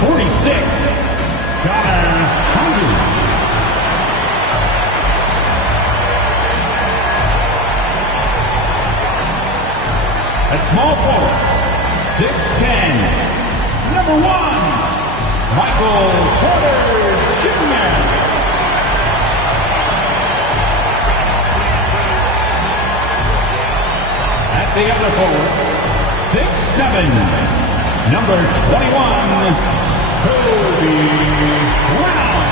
46, Connor Hodges. At small forward, 6'10", number 1, Michael Porter Jr. At the other forward, 6'7", number 21, Kobe Brown.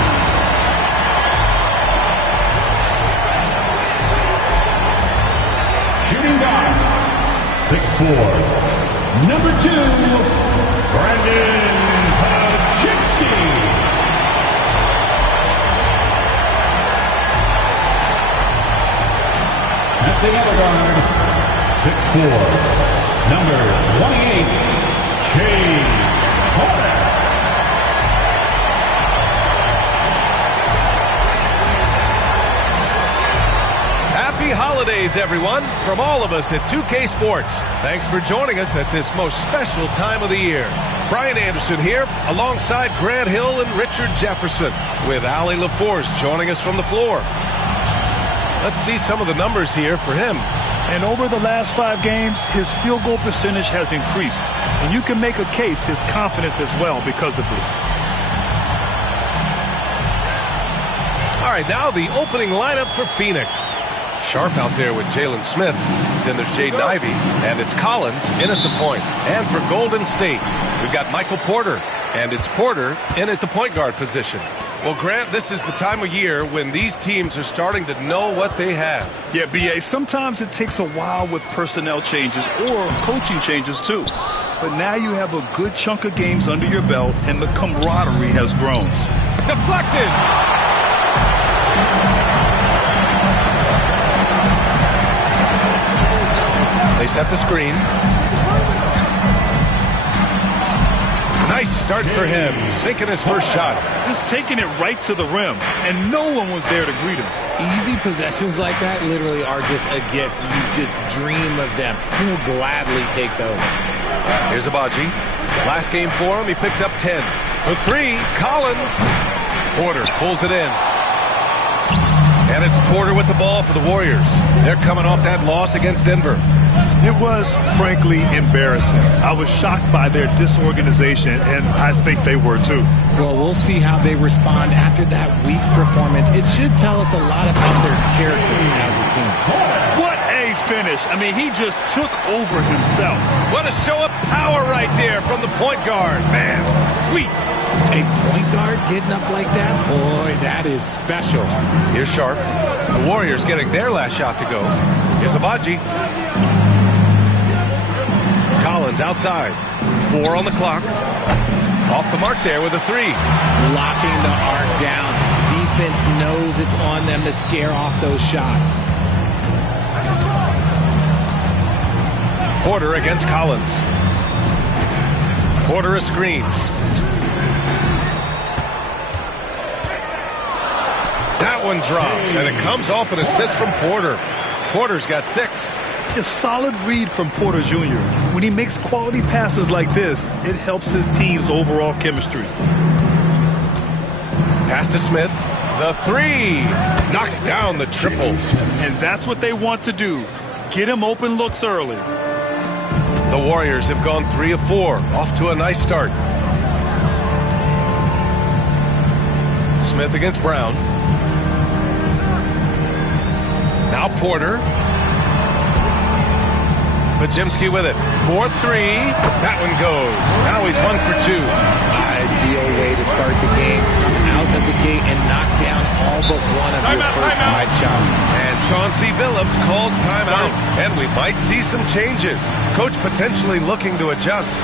Shooting guard, 6'4", number 2, Brandon Pajitsky. At the other guard, 6'4", number 28, Chase Porter. Happy holidays, everyone, from all of us at 2K Sports. Thanks for joining us at this most special time of the year. Brian Anderson here, alongside Grant Hill and Richard Jefferson, with Allie LaForce joining us from the floor. Let's see some of the numbers here for him. And over the last 5 games, his field goal percentage has increased. And you can make a case his confidence as well because of this. All right, now the opening lineup for Phoenix. Sharp out there with Jalen Smith. Then there's Jaden Ivey, and it's Collins in at the point. And for Golden State, we've got Michael Porter, and it's Porter in at the point guard position. Well, Grant, this is the time of year when these teams are starting to know what they have. Yeah, B.A., sometimes it takes a while with personnel changes or coaching changes, too. But now you have a good chunk of games under your belt, and the camaraderie has grown. Deflected! They set the screen. Nice start for him, sinking his first shot. Just taking it right to the rim, and no one was there to greet him. Easy possessions like that literally are just a gift. You just dream of them. He'll gladly take those. Here's Abaji. Last game for him, he picked up 10. For 3, Collins. Porter pulls it in. And it's Porter with the ball for the Warriors. They're coming off that loss against Denver. It was, frankly, embarrassing. I was shocked by their disorganization, and I think they were, too. Well, we'll see how they respond after that weak performance. It should tell us a lot about their character as a team. What a finish. I mean, he just took over himself. What a show of power right there from the point guard. Man, sweet. A point guard getting up like that? Boy, that is special. Here's Sharp. The Warriors getting their last shot to go. Here's Abaji. Collins outside. 4 on the clock. Off the mark there with a 3. Locking the arc down. Defense knows it's on them to scare off those shots. Porter against Collins. Porter a screen. That one drops, and it comes off an assist from Porter. Porter's got 6. A solid read from Porter Jr. When he makes quality passes like this, it helps his team's overall chemistry. Pass to Smith. The 3. Knocks down the triple. And that's what they want to do. Get him open looks early. The Warriors have gone 3 of 4. Off to a nice start. Smith against Brown. Now Porter. Pajimski with it. 4-3. That one goes. Now he's 1 for 2. Ideal way to start the game. Come out of the gate and knock down all but one of your first 5 shots. And Chauncey Billups calls timeout. And we might see some changes. Coach potentially looking to adjust.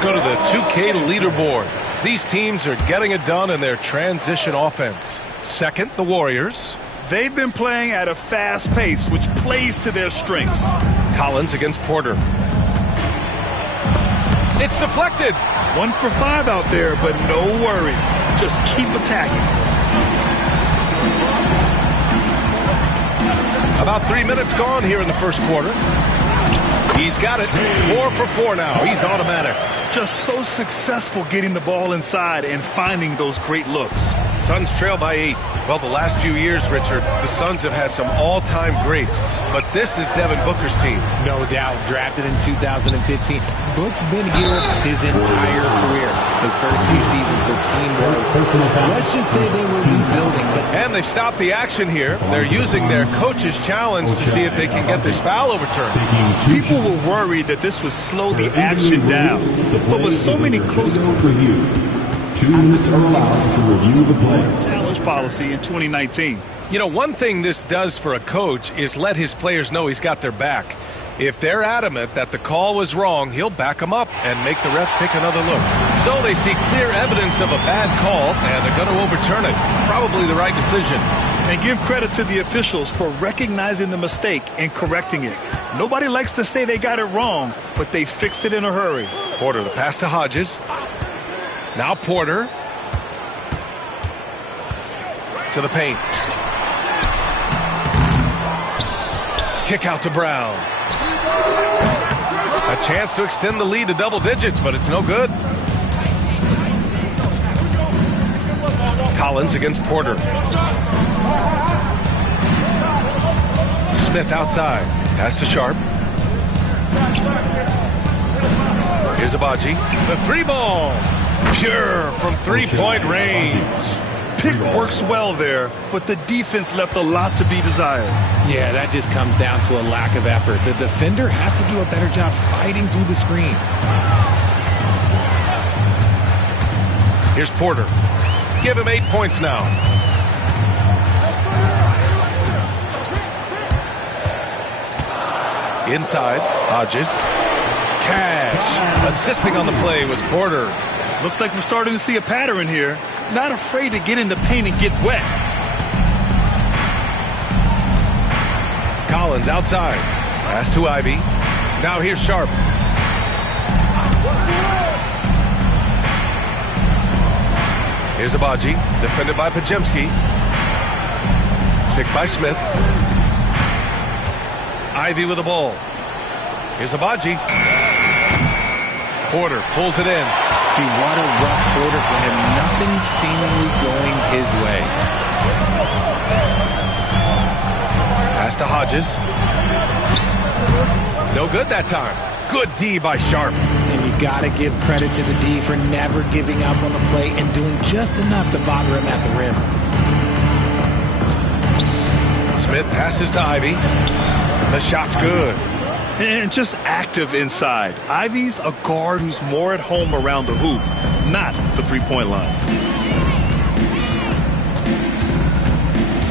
Let's go to the 2K leaderboard. These teams are getting it done in their transition offense. Second, the Warriors. They've been playing at a fast pace, which plays to their strengths. Collins against Porter. It's deflected. 1 for 5 out there, but no worries. Just keep attacking. About 3 minutes gone here in the first quarter. He's got it. 4 for 4 now. He's automatic. Just so successful getting the ball inside and finding those great looks. Suns trail by 8. Well, the last few years, Richard, the Suns have had some all-time greats, but this is Devin Booker's team. No doubt, drafted in 2015. Book's been here his entire career. His first few seasons, the team was, let's just say they were rebuilding. And they've stopped the action here. They're using their coach's challenge to see if they can get this foul overturned. People were worried that this would slow the action down, but with so many close review, 2 minutes are allowed to review the play. challenge policy in 2019. You know, one thing this does for a coach is let his players know he's got their back. If they're adamant that the call was wrong, he'll back them up and make the refs take another look. So they see clear evidence of a bad call, and they're going to overturn it. Probably the right decision. And give credit to the officials for recognizing the mistake and correcting it. Nobody likes to say they got it wrong, but they fixed it in a hurry. Porter, the pass to Hodges. Now Porter. To the paint. Kick out to Brown. A chance to extend the lead to double digits, but it's no good. Collins against Porter. Smith outside. Pass to Sharp. Here's Abaji. The 3-ball. Pure from three-point range. Pick works well there, but the defense left a lot to be desired. Yeah, that just comes down to a lack of effort. The defender has to do a better job fighting through the screen. Here's Porter. Give him 8 points now. Inside, Hodges. Cash. Assisting on the play was Porter. Looks like we're starting to see a pattern here. Not afraid to get in the paint and get wet. Collins outside. Pass to Ivy. Now here's Sharp. Here's Abaji. Defended by Pajemski. Picked by Smith. Ivy with the ball. Here's Abaji. Porter pulls it in. See, what a rough quarter for him. Nothing seemingly going his way. Pass to Hodges. No good that time. Good D by Sharp. And you got to give credit to the D for never giving up on the play and doing just enough to bother him at the rim. Smith passes to Ivy. The shot's good. And just active inside. Ivy's a guard who's more at home around the hoop, not the three-point line.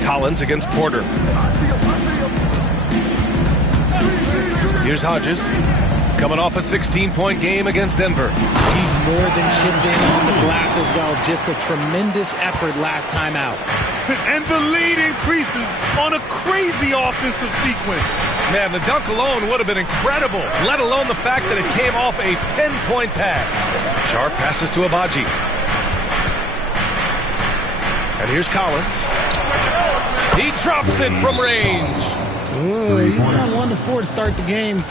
Collins against Porter. Here's Hodges. Coming off a 16-point game against Denver. He's more than chipped in on the glass as well. Just a tremendous effort last time out. And the lead increases on a crazy offensive sequence. Man, the dunk alone would have been incredible, let alone the fact that it came off a 10-point pass. Sharp passes to Abaji. And here's Collins. He drops it from range. Ooh, he's got 1 to 4 to start the game.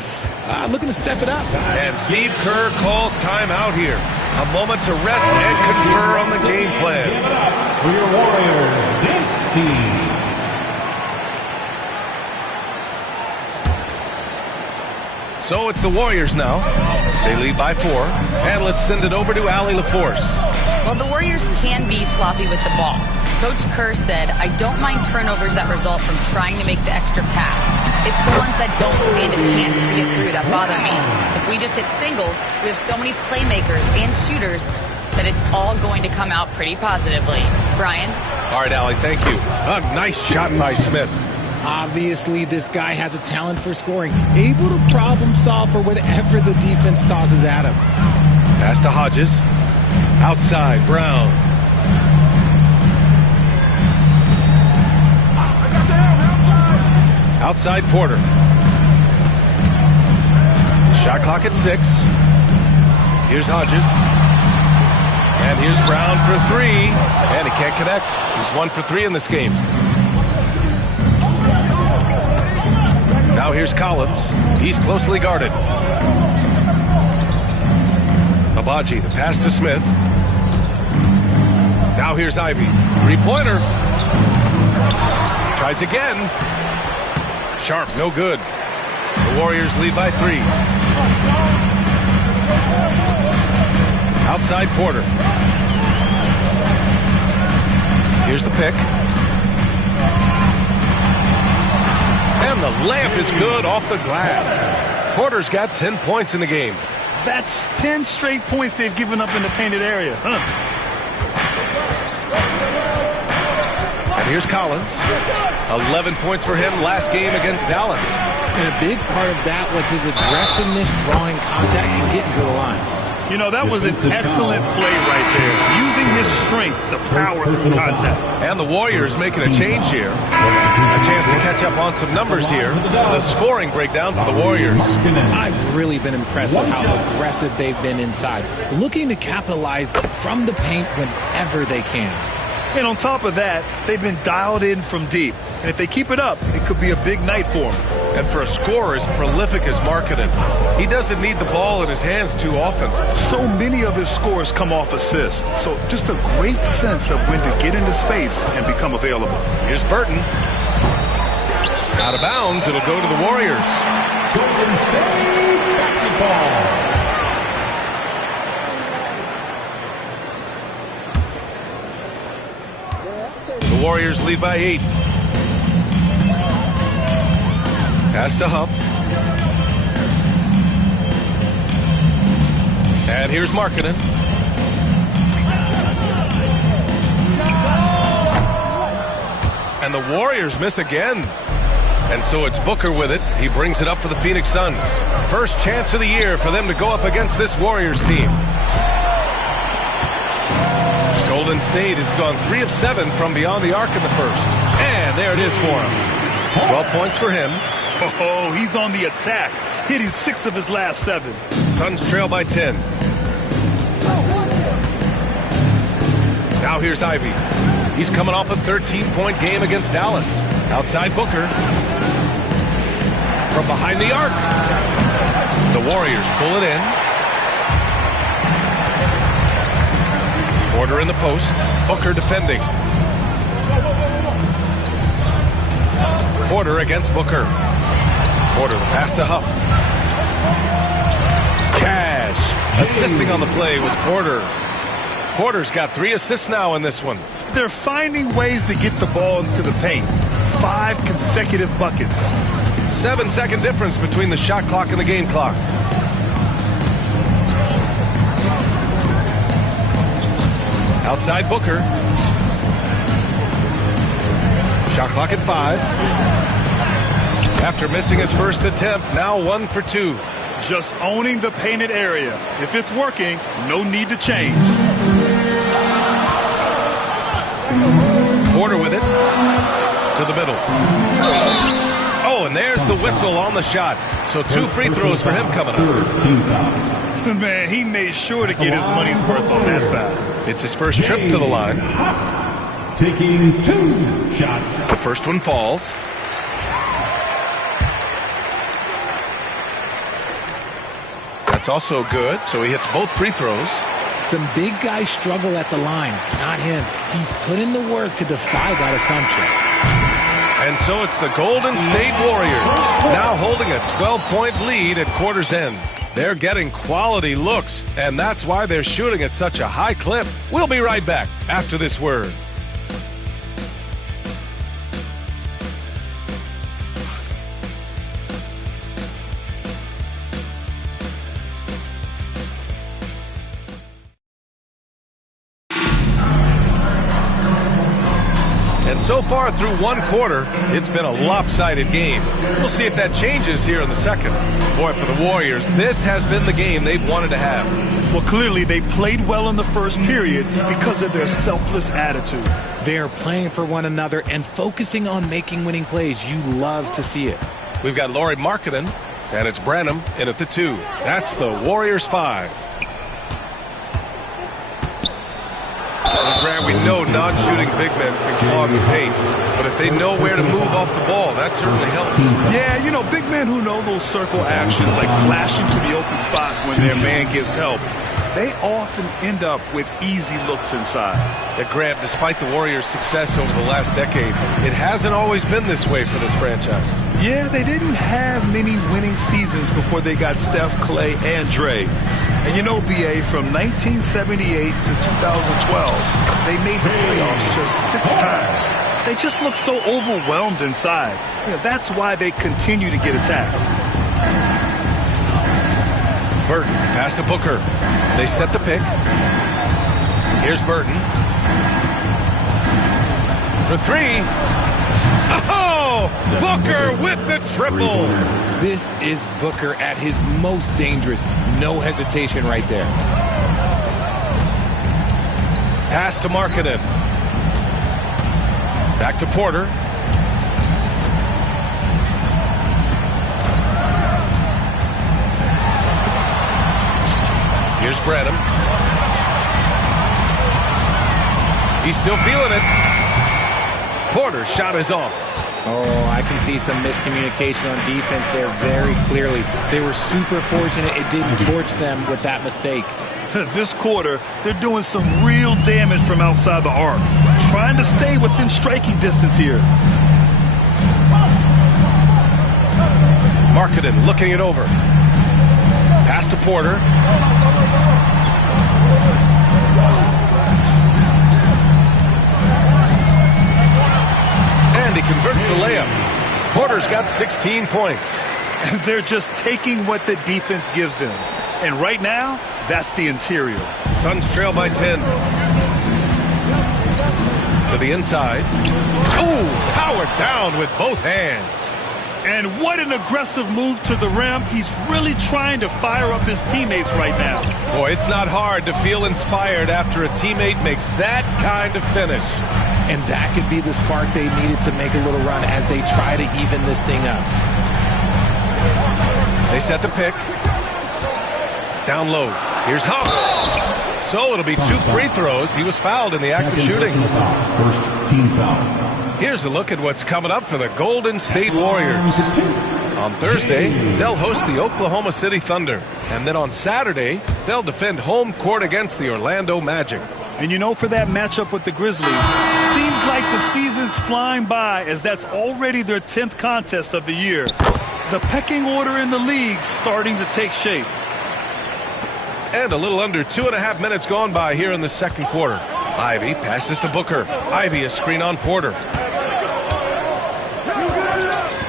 Looking to step it up. And Steve Kerr calls timeout here. A moment to rest and confer on the game plan. For your Warriors dance team. So it's the Warriors now. They lead by 4. And let's send it over to Allie LaForce. Well, the Warriors can be sloppy with the ball. Coach Kerr said, I don't mind turnovers that result from trying to make the extra pass. It's the ones that don't stand a chance to get through that bother me. If we just hit singles, we have so many playmakers and shooters that it's all going to come out pretty positively. Brian? All right, Allie, thank you. A nice shot by Smith. Obviously, this guy has a talent for scoring, able to problem solve for whatever the defense tosses at him. Pass to Hodges. Outside, Brown. Outside, Porter. Shot clock at 6. Here's Hodges. And here's Brown for 3. And he can't connect. He's 1 for 3 in this game. Now here's Collins. He's closely guarded. Agbaji, the pass to Smith. Now here's Ivey. Three-pointer. Tries again. Sharp, no good. The Warriors lead by 3. Outside Porter. Here's the pick. And the layup is good off the glass. Porter's got 10 points in the game. That's 10 straight points they've given up in the painted area. And here's Collins. 11 points for him last game against Dallas. And a big part of that was his aggressiveness, drawing contact, and getting to the line. You know, that was an excellent play right there. Using his strength to power through contact. And the Warriors making a change here. A chance to catch up on some numbers here. The scoring breakdown for the Warriors. I've really been impressed with how aggressive they've been inside, looking to capitalize from the paint whenever they can. And on top of that, they've been dialed in from deep. And if they keep it up, it could be a big night for them. And for a scorer as prolific as Markkanen, he doesn't need the ball in his hands too often. So many of his scores come off assists. So just a great sense of when to get into space and become available. Here's Burton. Out of bounds, it'll go to the Warriors. Golden State basketball. The Warriors lead by 8. Pass to Huff. And here's Markkanen. And the Warriors miss again. And so it's Booker with it. He brings it up for the Phoenix Suns. First chance of the year for them to go up against this Warriors team. Golden State has gone 3 of 7 from beyond the arc in the first. And there it is for him. 12 points for him. Oh, he's on the attack, hitting 6 of his last 7. Suns trail by 10. Now here's Ivey. He's coming off a 13-point game against Dallas. Outside Booker. From behind the arc. The Warriors pull it in. Porter in the post. Booker defending. Porter against Booker. Porter, the pass to Huff. Cash assisting on the play with Porter. Porter's got 3 assists now in this one. They're finding ways to get the ball into the paint. 5 consecutive buckets. 7-second difference between the shot clock and the game clock. Outside Booker. Shot clock at 5. After missing his first attempt, now 1 for 2. Just owning the painted area. If it's working, no need to change. Porter with it. To the middle. Oh, and there's the whistle on the shot. So 2 free throws for him coming up. Man, he made sure to get his money's worth on that foul. It's his first trip to the line. Taking 2 shots. The first one falls. That's also good, so he hits both free throws. Some big guys struggle at the line. Not him. He's put in the work to defy that assumption. And so it's the Golden State Warriors now holding a 12-point lead at quarter's end. They're getting quality looks, and that's why they're shooting at such a high clip. We'll be right back after this word. And So far through one quarter, it's been a lopsided game. We'll see if that changes here in the second. Boy, for the Warriors, this has been the game they've wanted to have. Well, clearly they played well in the first period because of their selfless attitude. They are playing for one another and focusing on making winning plays. You love to see it. We've got Lauri Markkanen, and it's Branham in at the 2. That's the Warriors 5. Well, Grant, we know non-shooting big men can clog the paint, but if they know where to move off the ball, that certainly helps. Yeah, you know, big men who know those circle actions, like flashing to the open spot when their man gives help, they often end up with easy looks inside. Yeah, Grant, despite the Warriors' success over the last decade, it hasn't always been this way for this franchise. Yeah, they didn't have many winning seasons before they got Steph, Clay, and Dre. And you know, B.A., from 1978 to 2012, they made the playoffs just 6 times. They just look so overwhelmed inside. You know, that's why they continue to get attacked. Burton, pass to Booker. They set the pick. Here's Burton. For 3. Oh! Booker with the triple! This is Booker at his most dangerous. No hesitation right there. Pass to Markkanen. Back to Porter. Here's Branham. He's still feeling it. Porter's shot is off. Oh, I can see some miscommunication on defense there very clearly. They were super fortunate it didn't torch them with that mistake. This quarter, they're doing some real damage from outside the arc, trying to stay within striking distance here. Markkanen looking it over. Pass to Porter. And he converts the layup. Porter's got 16 points. They're just taking what the defense gives them. And right now, that's the interior. Suns trail by 10. To the inside. Ooh, powered down with both hands. And what an aggressive move to the rim. He's really trying to fire up his teammates right now. Boy, it's not hard to feel inspired after a teammate makes that kind of finish. And that could be the spark they needed to make a little run as they try to even this thing up. They set the pick. Down low. Here's Huff. So it'll be 2 free throws. He was fouled in the act of shooting. First team foul. Here's a look at what's coming up for the Golden State Warriors. On Thursday, they'll host the Oklahoma City Thunder. And then on Saturday, they'll defend home court against the Orlando Magic. And you know, for that matchup with the Grizzlies, seems like the season's flying by as that's already their 10th contest of the year. The pecking order in the league starting to take shape. And a little under 2.5 minutes gone by here in the second quarter. Ivy passes to Booker. Ivy a screen on Porter.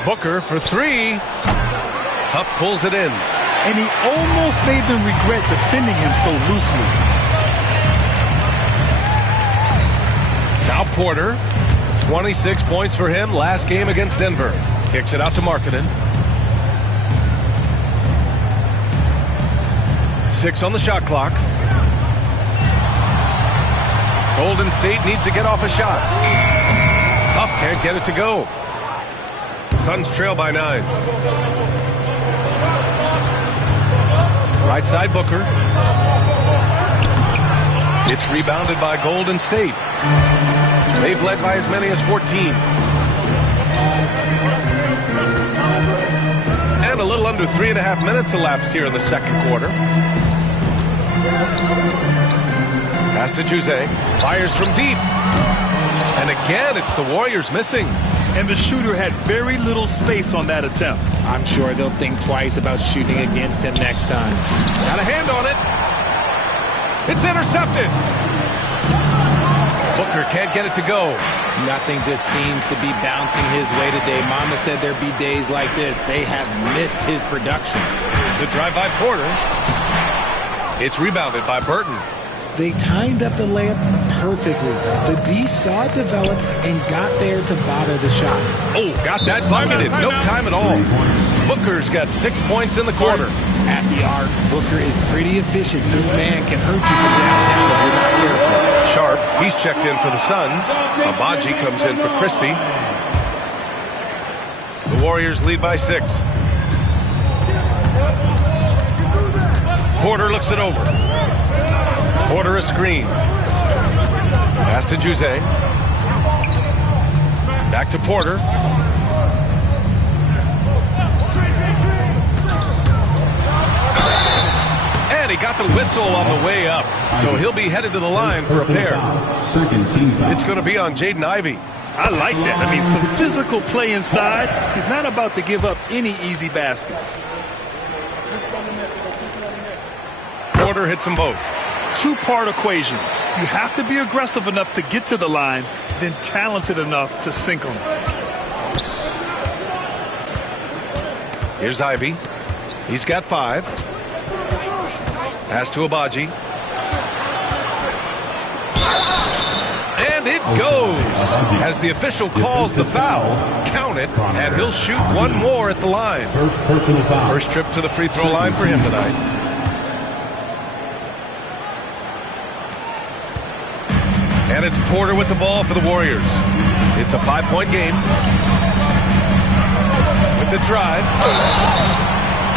Booker for 3. Huff pulls it in. And he almost made them regret defending him so loosely. Now Porter. 26 points for him last game against Denver. Kicks it out to Markkanen. 6 on the shot clock. Golden State needs to get off a shot. Huff can't get it to go. Suns trail by 9. Right side Booker. It's rebounded by Golden State. They've led by as many as 14. And a little under 3.5 minutes elapsed here in the second quarter. Pass to Jose. Fires from deep. And again, it's the Warriors missing. And the shooter had very little space on that attempt. I'm sure they'll think twice about shooting against him next time. Got a hand on it. It's intercepted. Booker can't get it to go. Nothing just seems to be bouncing his way today. Mama said there'd be days like this. They have missed his production. The drive by Porter. It's rebounded by Burton. They timed up the layup perfectly. The D saw it develop and got there to bother the shot. Oh, got that bucket in no time at all. Booker's got 6 points in the quarter. At the arc, Booker is pretty efficient. This man can hurt you from downtown if you're not careful. Sharp, he's checked in for the Suns. Abaji comes in for Christie. The Warriors lead by 6. Porter looks it over. Porter a screen. Pass to Jose. Back to Porter. And he got the whistle on the way up. So he'll be headed to the line for a pair. Second team foul. It's going to be on Jaden Ivey. I like that. I mean, some physical play inside. He's not about to give up any easy baskets. Porter hits them both. Two-part equation. You have to be aggressive enough to get to the line, then talented enough to sink them. Here's Ivey. He's got 5. Pass to Abaji. And it goes. As the official calls the foul, count it, and he'll shoot one more at the line. First personal foul. First trip to the free throw line for him tonight. And it's Porter with the ball for the Warriors. It's a 5-point game. With the drive.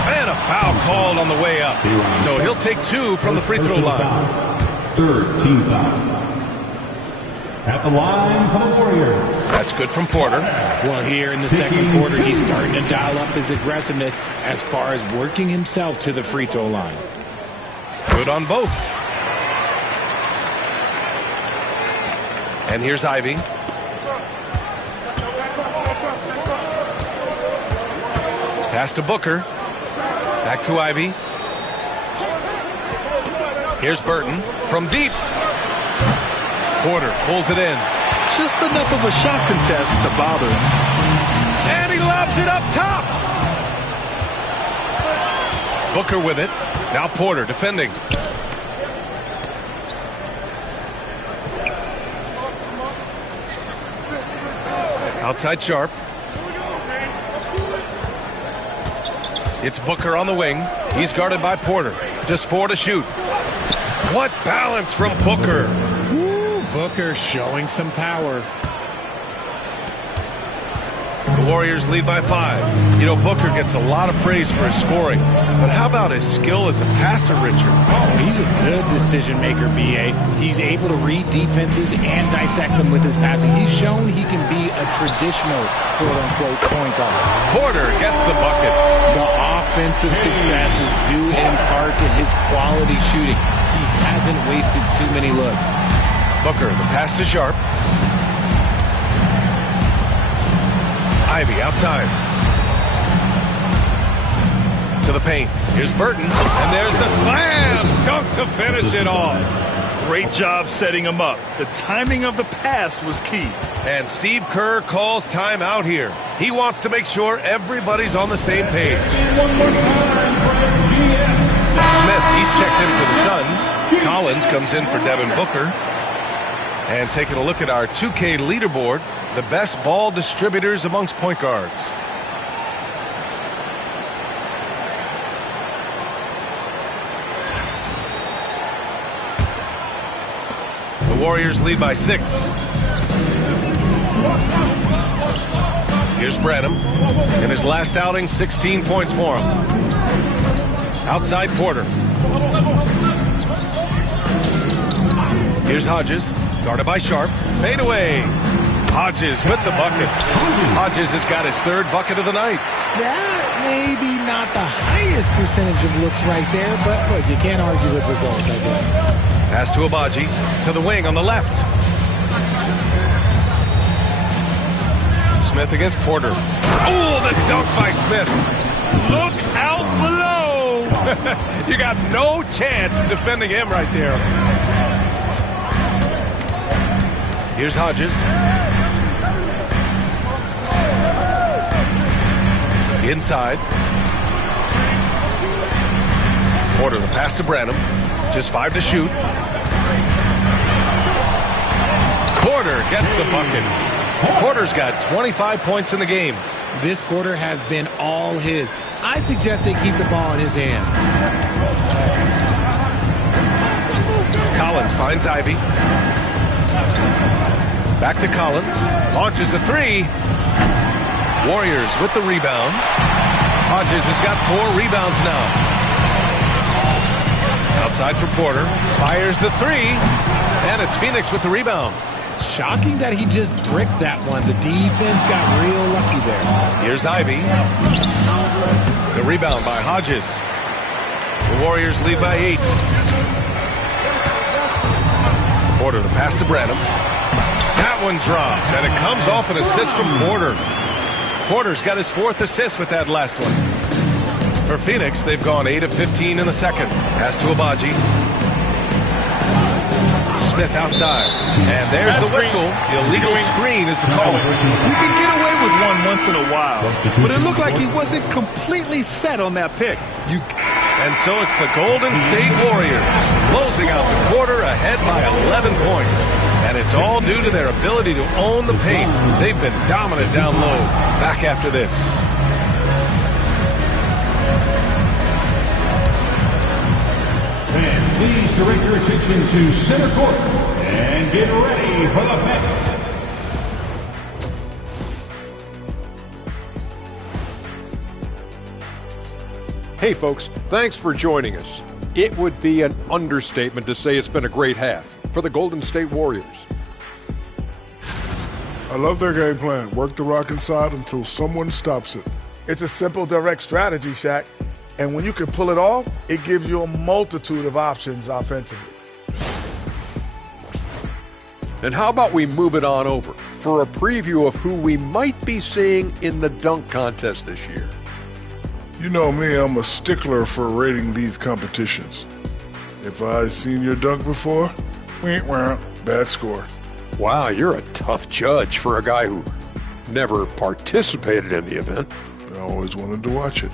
And a foul called on the way up. So he'll take 2 from the free throw line. Third team foul. At the line for the Warriors. That's good from Porter. Well, here in the second quarter, he's starting to dial up his aggressiveness as far as working himself to the free throw line. Good on both. And here's Ivey. Pass to Booker. Back to Ivey. Here's Burton from deep. Porter pulls it in. Just enough of a shot contest to bother him. And he lobs it up top. Booker with it. Now Porter defending. Outside Sharp. It's Booker on the wing. He's guarded by Porter. Just 4 to shoot. What balance from Booker. Woo, Booker showing some power. The Warriors lead by 5. You know, Booker gets a lot of praise for his scoring. But how about his skill as a passer, Richard? Oh, he's a good decision maker, B.A. He's able to read defenses and dissect them with his passing. He's shown he can be a traditional, quote-unquote, point guard. Porter gets the bucket. The offensive success is due in part to his quality shooting. He hasn't wasted too many looks. Booker, the pass to Sharp. Ivey outside. To the paint. Here's Burton. And there's the slam dunk to finish it off. Great job setting him up. The timing of the pass was key. And Steve Kerr calls timeout here. He wants to make sure everybody's on the same page. Smith, he's checked in for the Suns. Collins comes in for Devin Booker. And taking a look at our 2K leaderboard, the best ball distributors amongst point guards. The Warriors lead by 6. Here's Branham. In his last outing, 16 points for him. Outside Porter. Here's Hodges. Guarded by Sharp. Fade away. Hodges with the bucket. Hodges has got his 3rd bucket of the night. That may be not the highest percentage of looks right there, but look, you can't argue with results, I guess. Pass to Abaji. To the wing on the left. Smith against Porter. Oh, the dunk by Smith. Look out below. You got no chance of defending him right there. Here's Hodges. Inside. Porter, the pass to Branham. Just 5 to shoot. Porter gets the bucket. Porter's got 25 points in the game. This quarter has been all his. I suggest they keep the ball in his hands. Collins finds Ivy. Back to Collins. Launches a three. Warriors with the rebound. Hodges has got 4 rebounds now. Outside for Porter. Fires the three. And it's Phoenix with the rebound. Shocking that he just bricked that one. The defense got real lucky there. Here's Ivy. The rebound by Hodges. The Warriors lead by 8. Porter the pass to Branham. That one drops, and it comes off an assist from Porter. Porter's got his 4th assist with that last one. For Phoenix, they've gone 8 of 15 in the second. Pass to Agbaji. Smith outside. And there's the whistle. The illegal screen is the call. You can get away with one once in a while, but it looked like he wasn't completely set on that pick. And so it's the Golden State Warriors closing out the quarter ahead by 11 points. And it's all due to their ability to own the paint. They've been dominant down low. Back after this. And please direct your attention to center court and get ready for the finish. Hey folks, thanks for joining us. It would be an understatement to say it's been a great half for the Golden State Warriors. I love their game plan. Work the rock inside until someone stops it. It's a simple, direct strategy, Shaq. And when you can pull it off, it gives you a multitude of options offensively. And how about we move it on over for a preview of who we might be seeing in the dunk contest this year. You know me, I'm a stickler for rating these competitions. If I've seen your dunk before, bad score. Wow, you're a tough judge for a guy who never participated in the event. I always wanted to watch it.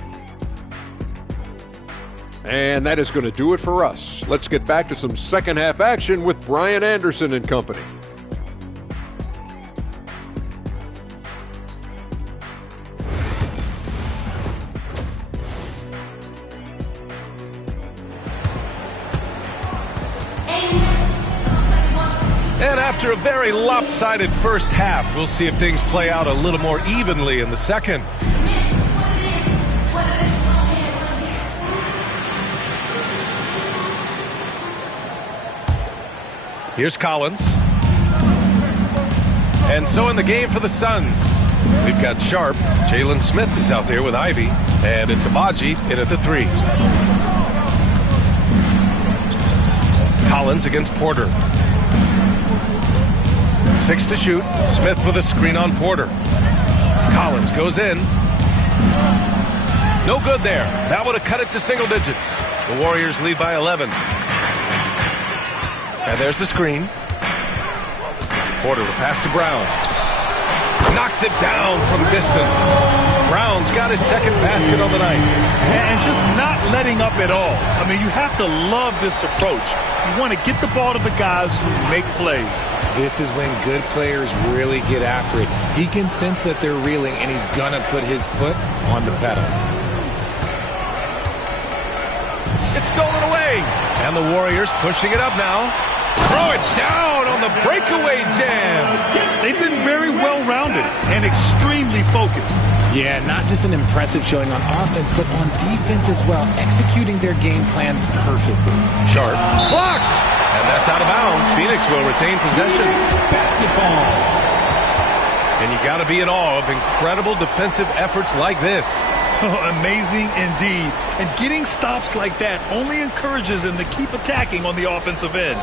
And that is going to do it for us. Let's get back to some second half action with Brian Anderson and company. And after a very lopsided first half, we'll see if things play out a little more evenly in the second. Here's Collins. And so in the game for the Suns, we've got Sharp. Jalen Smith is out there with Ivy. And it's Agbaji in at the 3. Collins against Porter. 6 to shoot. Smith with a screen on Porter. Collins goes in. No good there. That would have cut it to single digits. The Warriors lead by 11. And there's the screen. Porter the pass to Brown. Knocks it down from distance. Brown's got his second basket on the night. And just not letting up at all. I mean, you have to love this approach. You want to get the ball to the guys who make plays. This is when good players really get after it. He can sense that they're reeling, and he's going to put his foot on the pedal. It's stolen away. And the Warriors pushing it up now. Throw it down on the breakaway jam. They've been very well-rounded and extremely focused. Yeah, not just an impressive showing on offense, but on defense as well, executing their game plan perfectly. Sharp. Blocked. And that's out of bounds. Phoenix will retain possession. Basketball. And you got to be in awe of incredible defensive efforts like this. Amazing indeed. And getting stops like that only encourages them to keep attacking on the offensive end.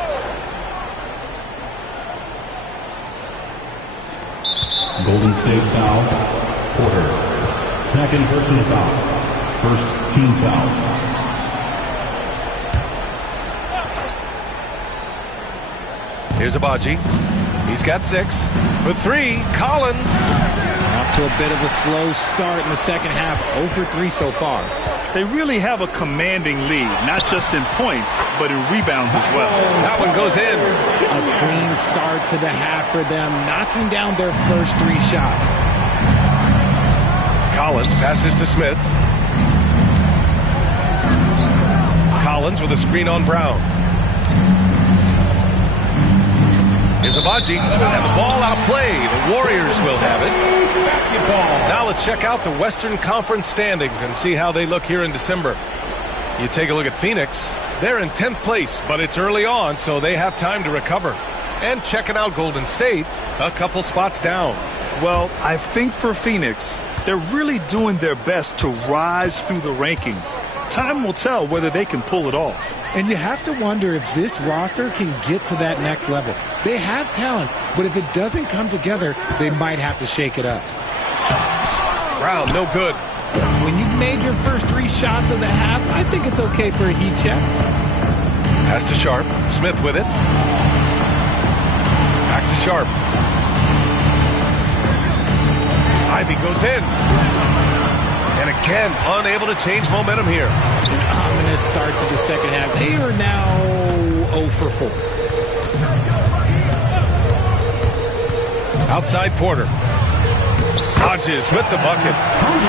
Golden State foul. Porter. Second personal foul. First team foul. Here's Agbaji. He's got 6. For 3, Collins. Off to a bit of a slow start in the second half. 0 for 3 so far. They really have a commanding lead, not just in points, but in rebounds as well. That one goes in. A clean start to the half for them, knocking down their first 3 shots. Collins passes to Smith. Collins with a screen on Brown. Here's Abaji, and the ball out of play. The Warriors will have it. Basketball. Now let's check out the Western Conference standings and see how they look here in December. You take a look at Phoenix. They're in 10th place, but it's early on, so they have time to recover. And checking out Golden State, a couple spots down. Well, I think for Phoenix, they're really doing their best to rise through the rankings. Time will tell whether they can pull it off. And you have to wonder if this roster can get to that next level. They have talent, but if it doesn't come together, they might have to shake it up. Brown, no good. When you've made your first 3 shots of the half, I think it's okay for a heat check. Pass to Sharp. Smith with it. Back to Sharp. Ivy goes in. And again, unable to change momentum here. An ominous start to the second half. They are now 0 for 4. Outside Porter. Hodges with the bucket.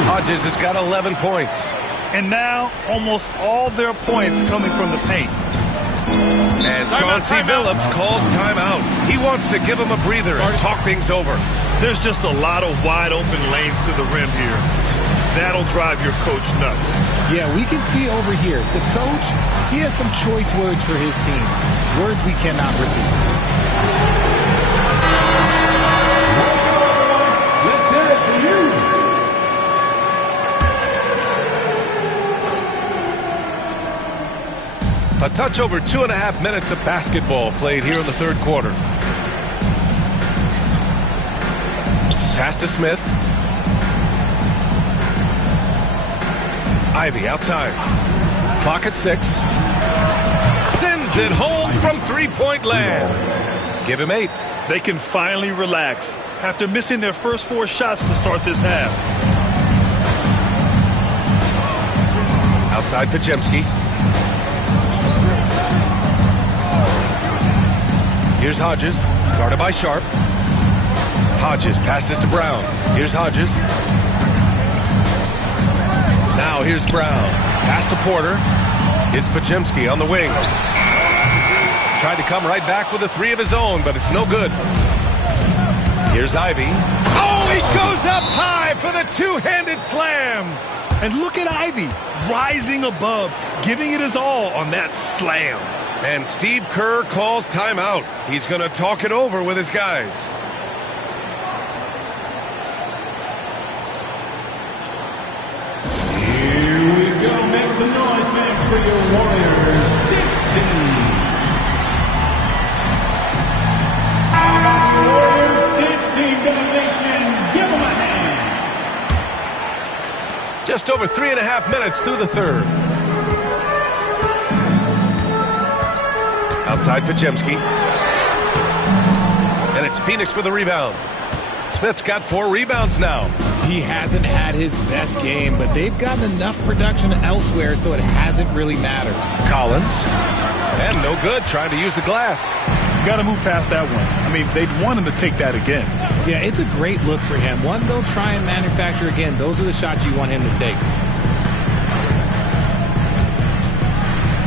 Hodges has got 11 points. And now, almost all their points coming from the paint. And Chauncey Billups calls timeout. He wants to give him a breather and talk things over. There's just a lot of wide open lanes to the rim here. That'll drive your coach nuts. Yeah, we can see over here. The coach, he has some choice words for his team. Words we cannot repeat. Let's hear it for you. A touch over 2.5 minutes of basketball played here in the third quarter. Pass to Smith. Ivy outside. Clock at 6. Sends it home from three-point land. Give him 8. They can finally relax after missing their first 4 shots to start this half. Outside Podziemski. Here's Hodges, guarded by Sharp. Hodges passes to Brown. Here's Hodges. Now here's Brown. Pass to Porter. It's Podziemski on the wing. Tried to come right back with a 3 of his own, but it's no good. Here's Ivy. Oh, he goes up high for the 2-handed slam. And look at Ivy, rising above, giving it his all on that slam. And Steve Kerr calls timeout. He's going to talk it over with his guys. Here we go. Make some noise, man, for your Warriors. 16. How about the Warriors? 16 domination. Give them a hand. Just over 3.5 minutes through the third. Outside Podziemski. And it's Phoenix with a rebound. Smith's got 4 rebounds now. He hasn't had his best game, but they've gotten enough production elsewhere, so it hasn't really mattered. Collins. And no good, trying to use the glass. You got to move past that one. I mean, they'd want him to take that again. Yeah, it's a great look for him. One they'll try and manufacture again. Those are the shots you want him to take.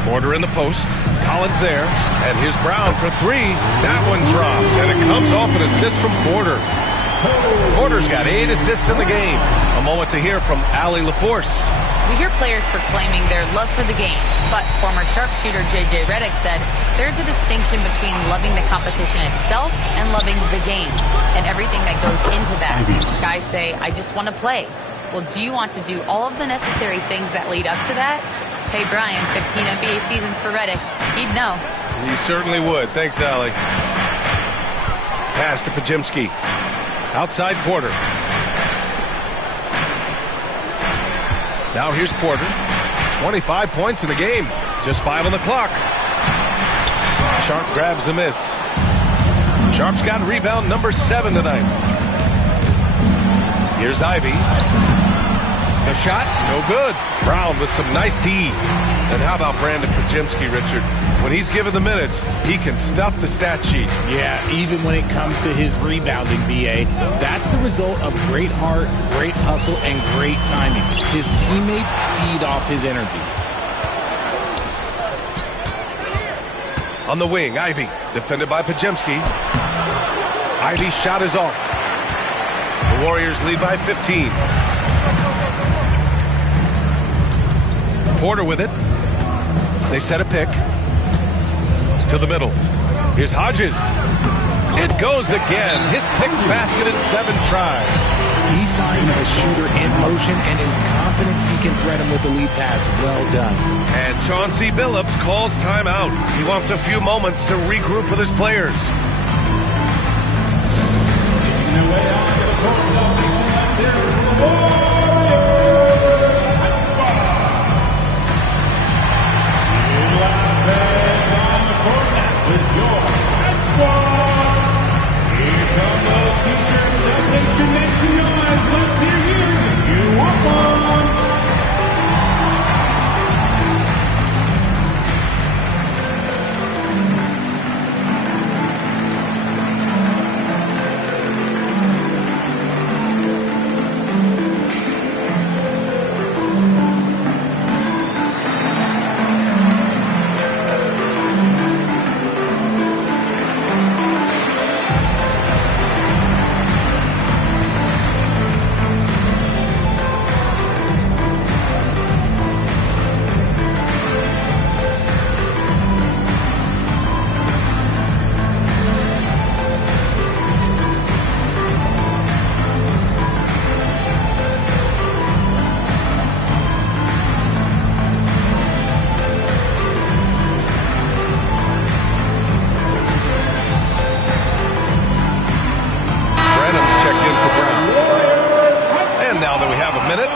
Porter in the post. Collins there. And here's Brown for 3. That one drops, and it comes off an assist from Porter. Porter's got 8 assists in the game. A moment to hear from Allie LaForce. We hear players proclaiming their love for the game, but former sharpshooter J.J. Redick said there's a distinction between loving the competition itself and loving the game and everything that goes into that. Guys say, I just want to play. Well, do you want to do all of the necessary things that lead up to that? Hey, Brian, 15 NBA seasons for Redick. He'd know. He certainly would. Thanks, Allie. Pass to Podziemski. Outside Porter. Now here's Porter. 25 points in the game. Just 5 on the clock. Sharp grabs the miss. Sharp's got rebound number 7 tonight. Here's Ivy. The shot, no good. Brown with some nice D. And how about Brandon Podziemski, Richard? When he's given the minutes, he can stuff the stat sheet. Yeah, even when it comes to his rebounding, BA, that's the result of great heart, great hustle, and great timing. His teammates feed off his energy. On the wing, Ivey, defended by Podziemski. Ivey's shot is off. The Warriors lead by 15. Porter with it. They set a pick. To the middle. Here's Hodges. It goes again. His 6th basket in 7 tries. He finds a shooter in motion and is confident he can thread him with the lead pass. Well done. And Chauncey Billups calls timeout. He wants a few moments to regroup with his players.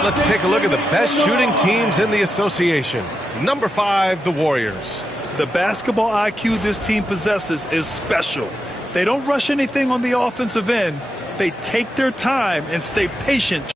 Let's take a look at the best shooting teams in the association. Number 5, the Warriors. The basketball IQ this team possesses is special. They don't rush anything on the offensive end. They take their time and stay patient.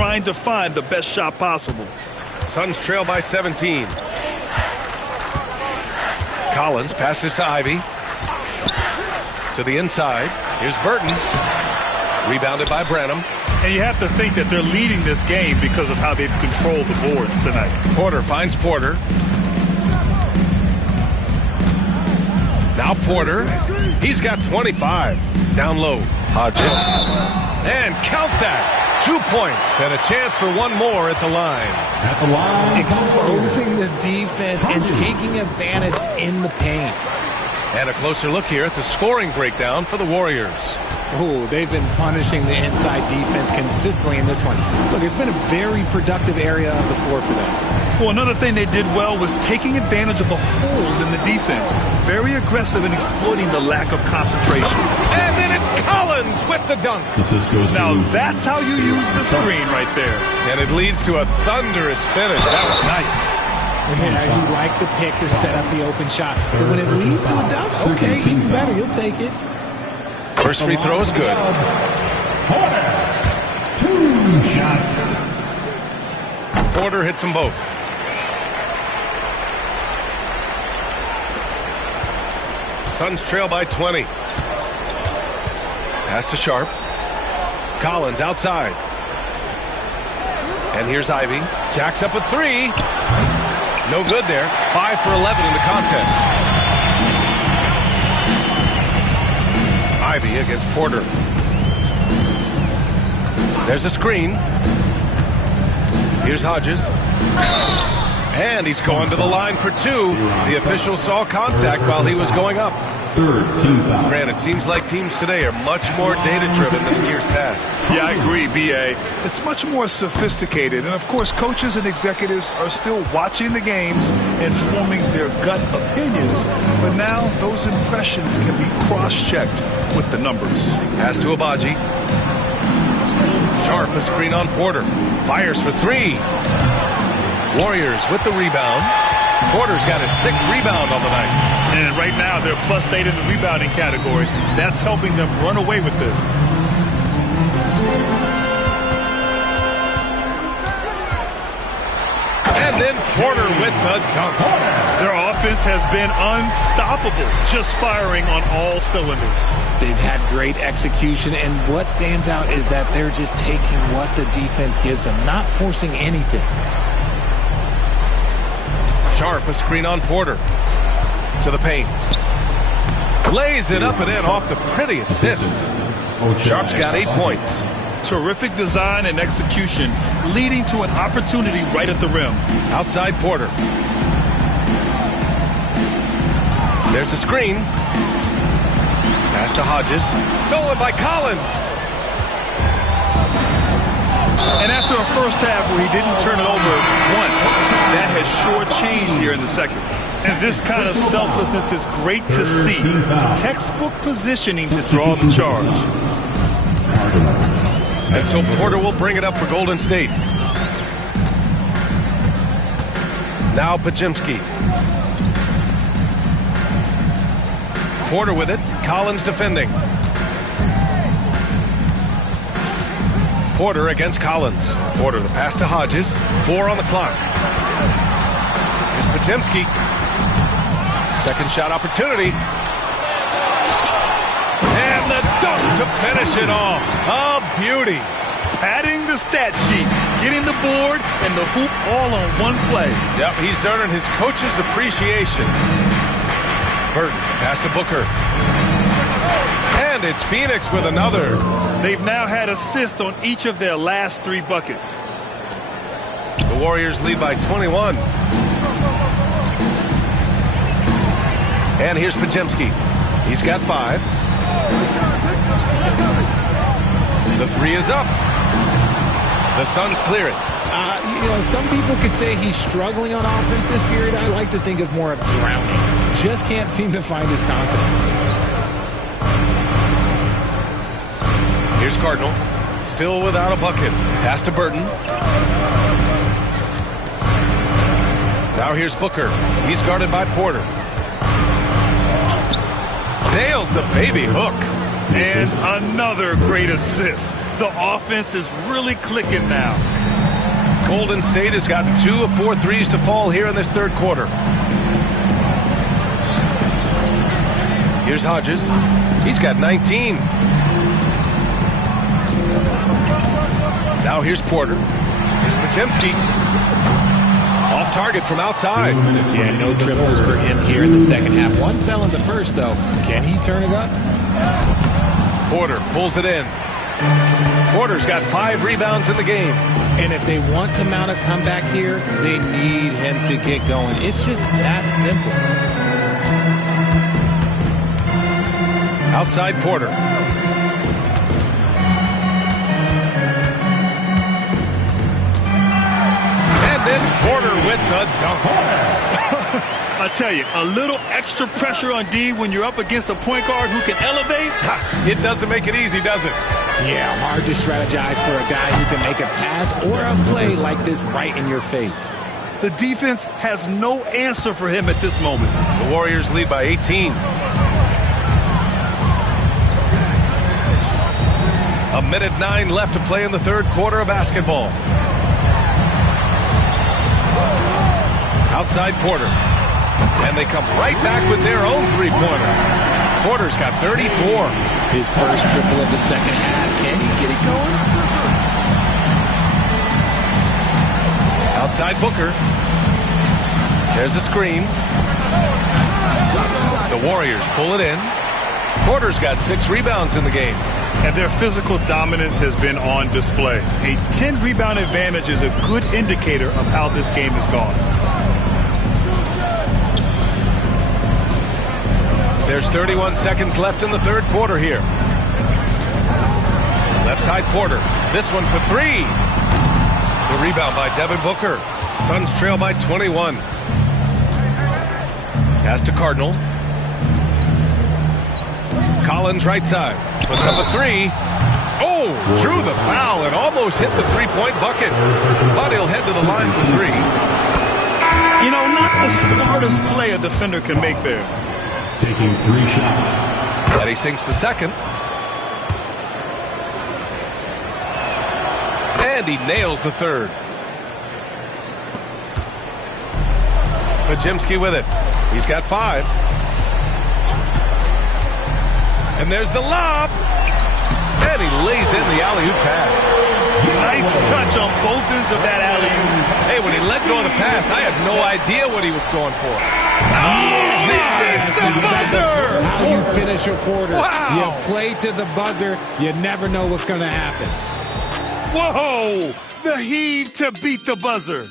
trying to find the best shot possible. Suns trail by 17. Collins passes to Ivy. To the inside. Here's Burton. Rebounded by Branham. And you have to think that they're leading this game because of how they've controlled the boards tonight. Porter finds Porter. Now Porter. He's got 25. Down low. Hodges. And count that. 2 points and a chance for one more at the line. At the line. Exposing the defense and taking advantage in the paint. And a closer look here at the scoring breakdown for the Warriors. Oh, they've been punishing the inside defense consistently in this one. Look, it's been a very productive area of the floor for them. Well, another thing they did well was taking advantage of the holes in the defense. Very aggressive in exploiting the lack of concentration. And then it's Collins with the dunk. Now that's how you use the screen right there. And it leads to a thunderous finish. That was nice. Yeah, you like the pick to set up the open shot. But when it leads to a dunk, okay, even better, you'll take it. First free throw is good. Porter. 2 shots. Porter hits them both. Suns trail by 20. Pass to Sharp. Collins outside. And here's Ivy. Jacks up a 3. No good there. 5 for 11 in the contest. Ivy against Porter. There's a screen. Here's Hodges. And he's going to the line for 2. The official saw contact while he was going up. Third team foul. Grant, it seems like teams today are much more data-driven than in years past. Yeah, I agree, B.A. It's much more sophisticated. And, of course, coaches and executives are still watching the games and forming their gut opinions. But now those impressions can be cross-checked with the numbers. Pass to Abaji. Sharp a screen on Porter. Fires for 3. Warriors with the rebound. Porter's got his 6th rebound on the night. And right now they're +8 in the rebounding category. That's helping them run away with this. And then Porter with the dunk. Their offense has been unstoppable, just firing on all cylinders. They've had great execution, and what stands out is that they're just taking what the defense gives them, not forcing anything. Sharp a screen on Porter. To the paint. Lays it up and in off the pretty assist. Sharp's got 8 points. Terrific design and execution, leading to an opportunity right at the rim. Outside Porter. There's a screen. Pass to Hodges. Stolen by Collins. And after a first half where he didn't turn it over once, that has sure changed here in the second. And this kind of selflessness is great to see. Textbook positioning to draw the charge. And so Porter will bring it up for Golden State. Now Podziemski. Porter with it. Collins defending. Porter against Collins. Porter the pass to Hodges. 4 on the clock. Here's Podziemski. Second shot opportunity. And the dunk to finish it off. A beauty. Padding the stat sheet, getting the board and the hoop all on one play. Yep, he's earning his coach's appreciation. Burton, pass to Booker. And it's Phoenix with another. They've now had assists on each of their last 3 buckets. The Warriors lead by 21. And here's Podziemski. He's got 5. The 3 is up. The Suns clear it. Some people could say he's struggling on offense this period. I like to think of more of drowning. Just can't seem to find his confidence. Here's Cardinal. Still without a bucket. Pass to Burton. Now here's Booker. He's guarded by Porter. Nails the baby hook. And another great assist. The offense is really clicking now. Golden State has gotten 2 of 4 threes to fall here in this third quarter. Here's Hodges. He's got 19. Now here's Porter. Here's Podziemski. Off target from outside. Yeah, no triples for him here in the second half. One fell in the first, though. Can he turn it up? Porter pulls it in. Porter's got 5 rebounds in the game. And if they want to mount a comeback here, they need him to get going. It's just that simple. Outside Porter. And then Porter with the dunk. I tell you, a little extra pressure on D when you're up against a point guard who can elevate. It doesn't make it easy, does it? Yeah, hard to strategize for a guy who can make a pass or a play like this right in your face. The defense has no answer for him at this moment. The Warriors lead by 18. A minute 9 left to play in the third quarter of basketball. Outside Porter. And they come right back with their own three-pointer. Porter's got 34. His first triple of the second half. Can he get it going? Outside Booker. There's a screen. The Warriors pull it in. Porter's got 6 rebounds in the game. And their physical dominance has been on display. A 10-rebound advantage is a good indicator of how this game has gone. There's 31 seconds left in the third quarter here. Left side Porter. This one for 3. The rebound by Devin Booker. Suns trail by 21. Pass to Cardinal. Collins right side. Puts up a 3. Oh, drew the foul and almost hit the three-point bucket. But he'll head to the line for 3. You know, not the smartest play a defender can make there. Taking 3 shots. And he sinks the second. And he nails the third. Podziemski with it. He's got 5. And there's the lob. And he lays in the alley-oop pass. Nice touch on both ends of that alley-oop. Hey, when he let go of the pass, I had no idea what he was going for. The buzzer! How you finish a quarter. Wow. You play to the buzzer, you never know what's going to happen. Whoa! The heave to beat the buzzer.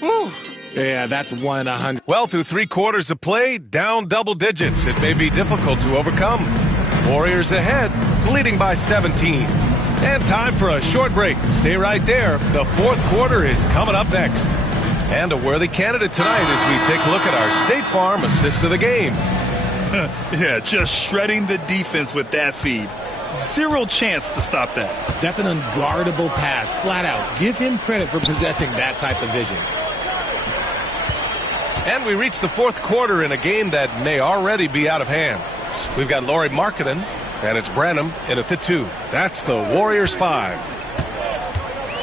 Woo. Yeah, that's 1 in 100. Well, through 3 quarters of play, down double digits. It may be difficult to overcome. Warriors ahead, leading by 17. And time for a short break. Stay right there. The fourth quarter is coming up next. And a worthy candidate tonight as we take a look at our State Farm assist of the game. Yeah, just shredding the defense with that feed. 0 chance to stop that. That's an unguardable pass, flat out. Give him credit for possessing that type of vision. And we reach the fourth quarter in a game that may already be out of hand. We've got Lauri Markkanen, and it's Branham in at the 2. That's the Warriors 5.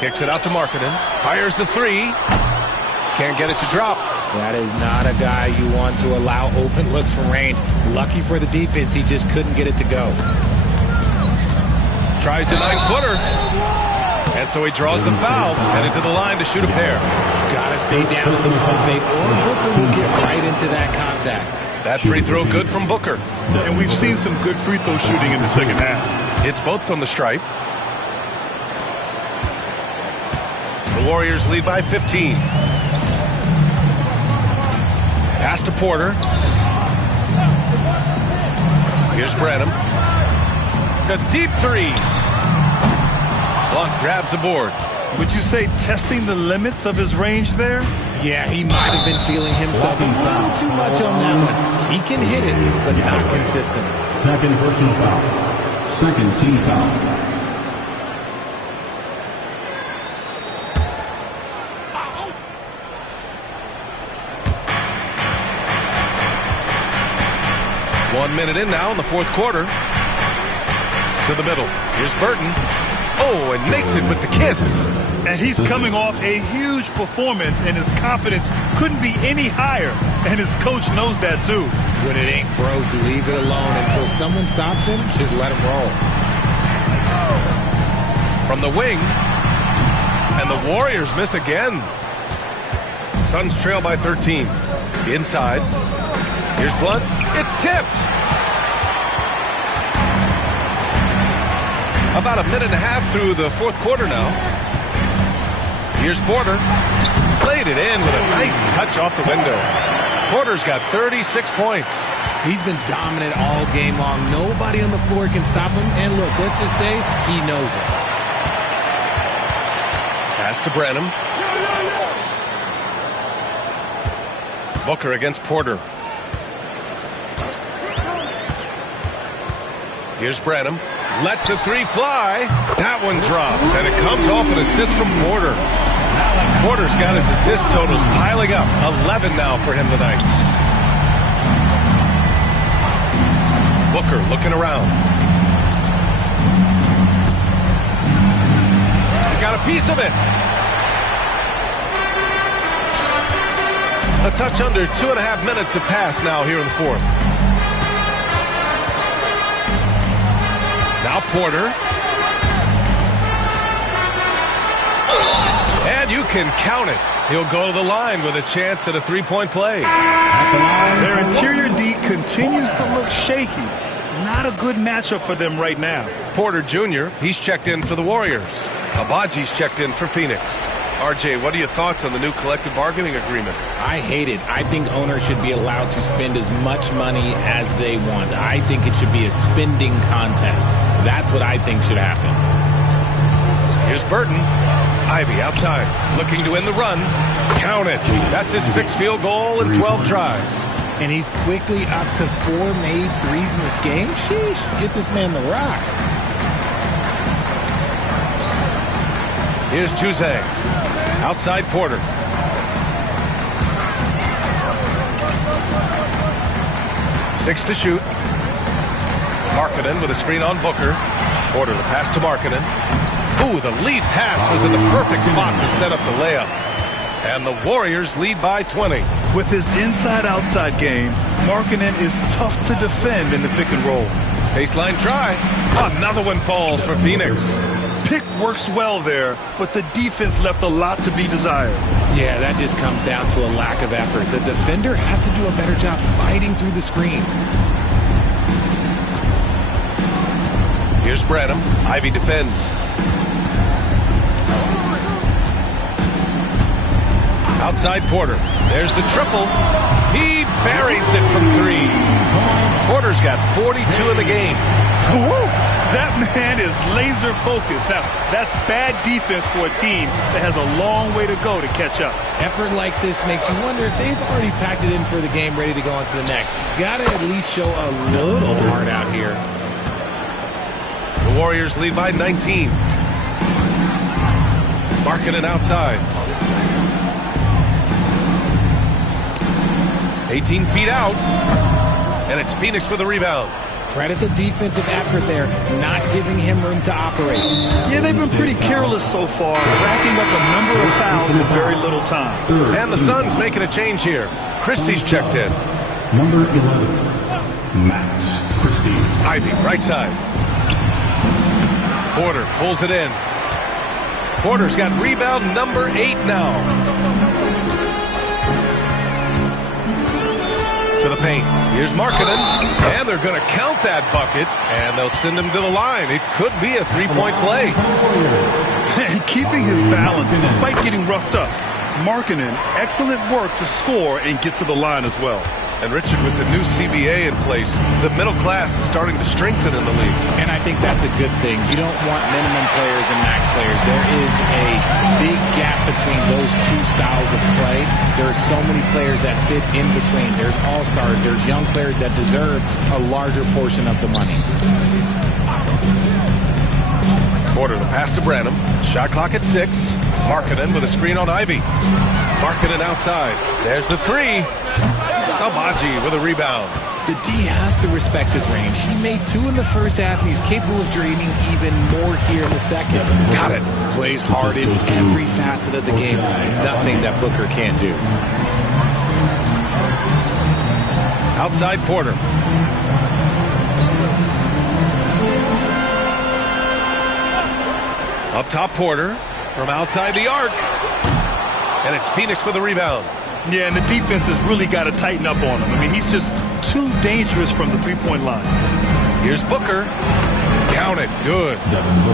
Kicks it out to Markkanen. Fires the 3. Can't get it to drop. That is not a guy you want to allow open looks from range. Lucky for the defense, he just couldn't get it to go. Tries a 9-footer. And so he draws the foul, headed to the line to shoot a pair. Gotta stay down in the pump fake, or Booker will get right into that contact. That free throw good from Booker. And we've seen some good free throw shooting in the second half. It's both from the stripe. The Warriors lead by 15. Pass to Porter. Here's Branham. A deep 3. Blunt grabs a board. Would you say testing the limits of his range there? Yeah, he might have been feeling himself a little too much on that one. He can hit it, but not consistently. Second personal foul. Second team foul. One minute in now in the fourth quarter. To the middle. Here's Burton. Oh, and makes it with the kiss. And he's coming off a huge performance, and his confidence couldn't be any higher. And his coach knows that, too. When it ain't broke, leave it alone. Until someone stops him, just let him roll. From the wing. And the Warriors miss again. Suns trail by 13. Inside. Here's Blunt. It's tipped. About a minute and a half through the fourth quarter now. Here's Porter. Played it in with a nice touch off the window. Porter's got 36 points. He's been dominant all game long. Nobody on the floor can stop him. And look, let's just say he knows it. Pass to Branham. Booker against Porter. Here's Branham. Lets a three fly. That one drops, and it comes off an assist from Porter. Porter's got his assist totals piling up. 11 now for him tonight. Booker looking around. Got a piece of it. A touch under 2.5 minutes have passed now here in the fourth. Now Porter. And you can count it. He'll go to the line with a chance at a three-point play. Their interior D continues to look shaky. Not a good matchup for them right now. Porter Jr., he's checked in for the Warriors. Abaji's checked in for Phoenix. RJ, what are your thoughts on the new collective bargaining agreement? I hate it. I think owners should be allowed to spend as much money as they want. I think it should be a spending contest. That's what I think should happen. Here's Burton. Ivy outside, looking to end the run. Count it. That's his 6th field goal in 12 tries. And he's quickly up to 4 made threes in this game. Sheesh, get this man the rock. Here's Juzang. Outside Porter. Six to shoot. Markkanen with a screen on Booker. Porter the pass to Markkanen. Ooh, the lead pass was in the perfect spot to set up the layup. And the Warriors lead by 20. With his inside-outside game, Markkanen is tough to defend in the pick and roll. Baseline try. Another one falls for Phoenix. Pick works well there, but the defense left a lot to be desired. Yeah, that just comes down to a lack of effort. The defender has to do a better job fighting through the screen. Here's Branham. Ivy defends. Outside Porter. There's the triple. He buries it from 3. Porter's got 42 in the game. Woo! That man is laser focused. Now, that's bad defense for a team that has a long way to go to catch up. Effort like this makes you wonder if they've already packed it in for the game, ready to go on to the next. Gotta at least show a little heart out here. The Warriors lead by 19. Markkanen outside. 18 feet out. And it's Phoenix with a rebound. Credit the defensive effort there, not giving him room to operate. Yeah, they've been pretty careless so far, racking up a number of fouls in very little time. And the Suns making a change here. Christie's checked in. Number 11, Max Christie. Ivy, right side. Porter pulls it in. Porter's got rebound number 8 now. To the paint. Here's Markkanen. And they're going to count that bucket. And they'll send him to the line. It could be a three-point play. And keeping his balance despite getting roughed up. Markkanen, excellent work to score and get to the line as well. And Richard, with the new CBA in place, the middle class is starting to strengthen in the league. And I think that's a good thing. You don't want minimum players and max players. There is a big gap between those two styles of play. There are so many players that fit in between. There's all-stars. There's young players that deserve a larger portion of the money. Porter, the pass to Branham. Shot clock at 6. Markkanen with a screen on Ivy. Markkanen outside. There's the 3. Abaji with a rebound. The D has to respect his range. He made 2 in the first half, and he's capable of draining even more here in the second. Got it. Plays hard in every facet of the game. Nothing that Booker can't do. Outside Porter. Up top Porter from outside the arc. And it's Phoenix with a rebound. Yeah, and the defense has really got to tighten up on him. I mean, he's just too dangerous from the three-point line. Here's Booker. Count it. Good.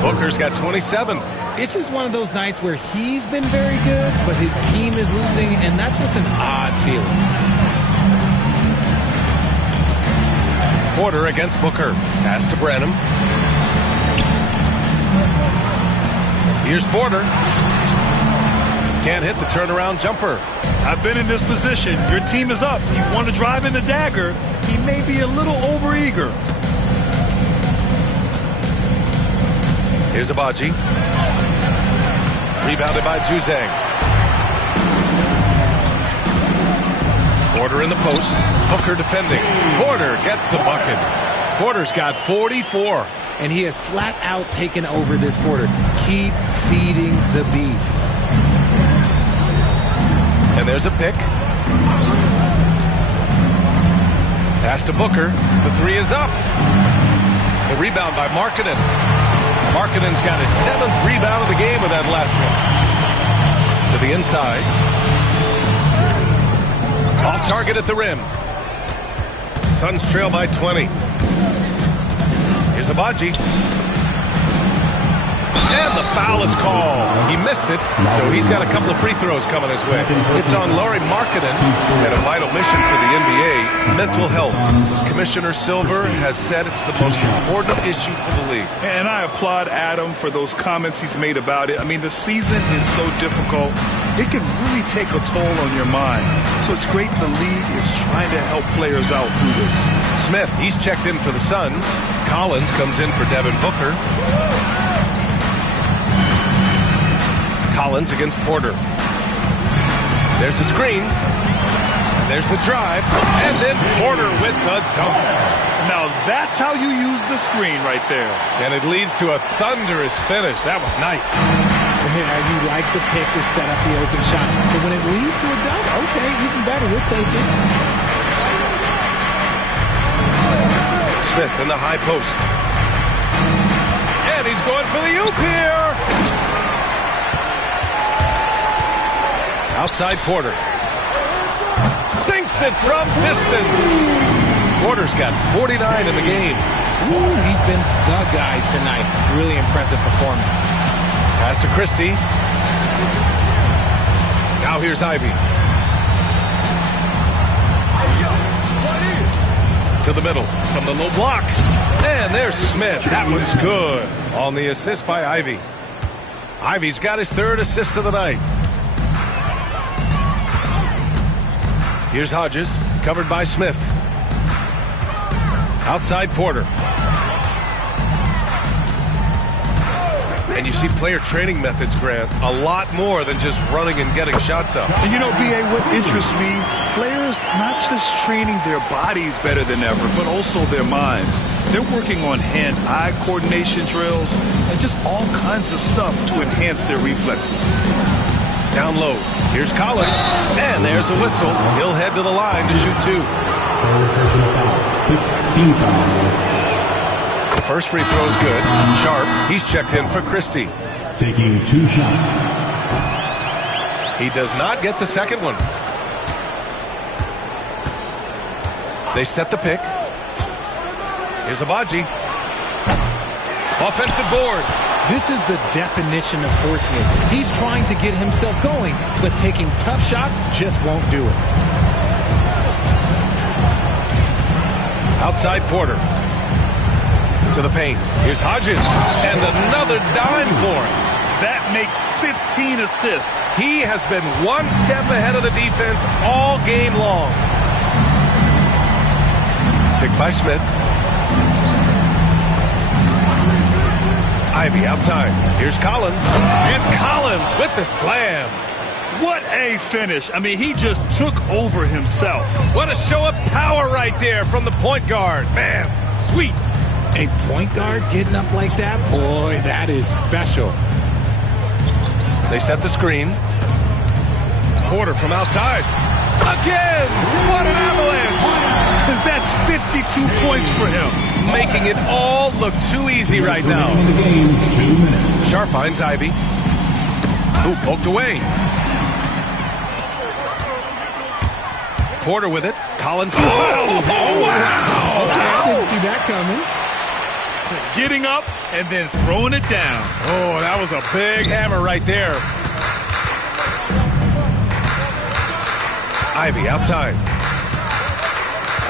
Booker's got 27. It's just one of those nights where he's been very good, but his team is losing, and that's just an odd feeling. Porter against Booker. Pass to Branham. Here's Porter. Can't hit the turnaround jumper. I've been in this position. Your team is up. You want to drive in the dagger. He may be a little overeager. Here's Abaji. Rebounded by Juzang. Porter in the post. Booker defending. Porter gets the bucket. Porter's got 44. And he has flat out taken over this quarter. Keep feeding the beast. And there's a pick. Pass to Booker. The 3 is up. The rebound by Markkanen. Markkanen's got his 7th rebound of the game with that last one. To the inside. Off target at the rim. Suns trail by 20. Here's Abaji. And the foul is called. He missed it, so he's got a couple of free throws coming his way. It's on Lauri Markkanen, and a vital mission for the NBA, mental health. Commissioner Silver has said it's the most important issue for the league. And I applaud Adam for those comments he's made about it. I mean, the season is so difficult. It can really take a toll on your mind. So it's great the league is trying to help players out through this. Smith, he's checked in for the Suns. Collins comes in for Devin Booker. Collins against Porter. There's the screen. There's the drive. And then Porter with the dunk. Now that's how you use the screen right there. And it leads to a thunderous finish. That was nice. Yeah, you like the pick to set up the open shot. But when it leads to a dunk, okay, even better. We'll take it. Smith in the high post. And he's going for the oop here. Outside Porter. Sinks it from distance. Porter's got 49 in the game. Ooh, he's been the guy tonight. Really impressive performance. Pass to Christie. Now here's Ivy. To the middle from the low block. And there's Smith. That was good on the assist by Ivy. Ivy's got his 3rd assist of the night. Here's Hodges, covered by Smith. Outside Porter. And you see player training methods, Grant, a lot more than just running and getting shots up. And you know, B.A., what interests me, players not just training their bodies better than ever, but also their minds. They're working on hand-eye coordination drills and just all kinds of stuff to enhance their reflexes. Down low. Here's Collins. And there's a whistle. He'll head to the line to shoot 2. The first free throw is good. Sharp. He's checked in for Christie. Taking 2 shots. He does not get the second one. They set the pick. Here's Abaji. Offensive board. This is the definition of forcing it. He's trying to get himself going, but taking tough shots just won't do it. Outside Porter. To the paint. Here's Hodges. And another dime for him. That makes 15 assists. He has been one step ahead of the defense all game long. Picked by Smith. Ivy outside. Here's Collins. And Collins with the slam. What a finish. I mean, he just took over himself. What a show of power right there from the point guard. Man, sweet. A point guard getting up like that? Boy, that is special. They set the screen. Porter from outside. Again! What an avalanche! That's 52 points for him. Making it all look too easy right now. In the game, 2 minutes. Sharp finds Ivy. Ooh, poked away. Porter with it. Collins. Oh, wow! Okay, I didn't see that coming. Getting up and then throwing it down. Oh, that was a big hammer right there. Ivy outside.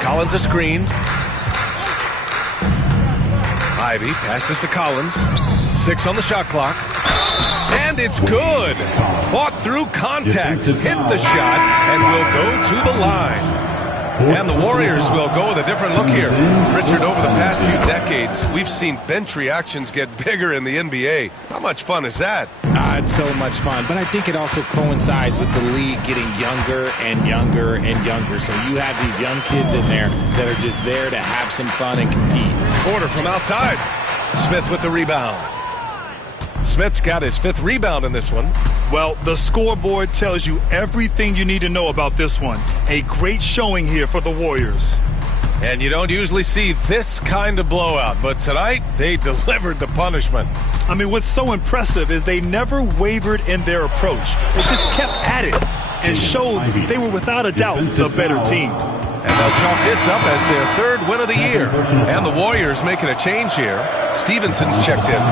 Collins a screen. Ivy passes to Collins. 6 on the shot clock. And it's good. Fought through contact. Hit the shot and will go to the line. And the Warriors will go with a different look here. Richard, over the past few decades, we've seen bench reactions get bigger in the NBA. How much fun is that? It's so much fun, but I think it also coincides with the league getting younger and younger and younger. So you have these young kids in there that are just there to have some fun and compete. Porter from outside. Smith with the rebound. Smith's got his 5th rebound in this one. Well, the scoreboard tells you everything you need to know about this one. A great showing here for the Warriors. And you don't usually see this kind of blowout, but tonight they delivered the punishment. I mean, what's so impressive is they never wavered in their approach. They just kept at it and showed they were without a doubt the better team. And they'll chalk this up as their 3rd win of the year. And the Warriors making a change here. Stevenson's checked in.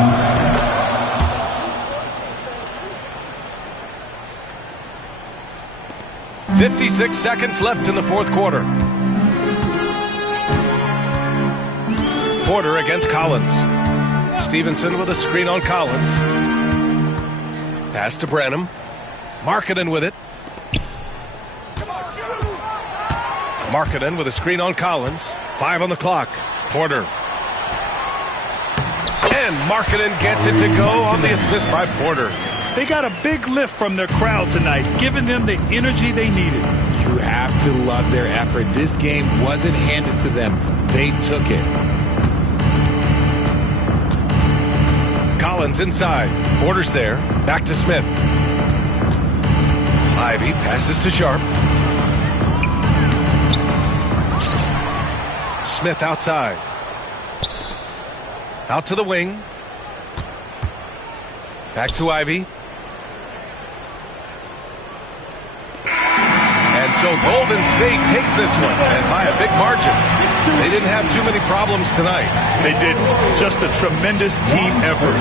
56 seconds left in the 4th quarter. Porter against Collins. Stevenson with a screen on Collins. Pass to Branham. Markkanen with it. Markkanen with a screen on Collins. 5 on the clock. Porter. And Markkanen gets it to go on the assist by Porter. They got a big lift from their crowd tonight, giving them the energy they needed. You have to love their effort. This game wasn't handed to them. They took it. Collins inside. Porter's there. Back to Smith. Ivy passes to Sharp. Smith outside. Out to the wing. Back to Ivy. And so Golden State takes this one, and by a big margin. They didn't have too many problems tonight. They didn't. Just a tremendous team effort.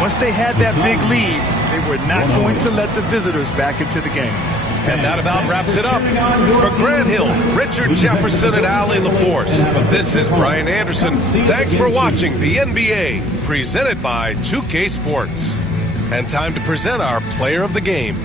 Once they had that big lead, they were not going to let the visitors back into the game. And that about wraps it up. For Grant Hill, Richard Jefferson, and Allie LaForce, this is Brian Anderson. Thanks for watching the NBA, presented by 2K Sports. And time to present our player of the game.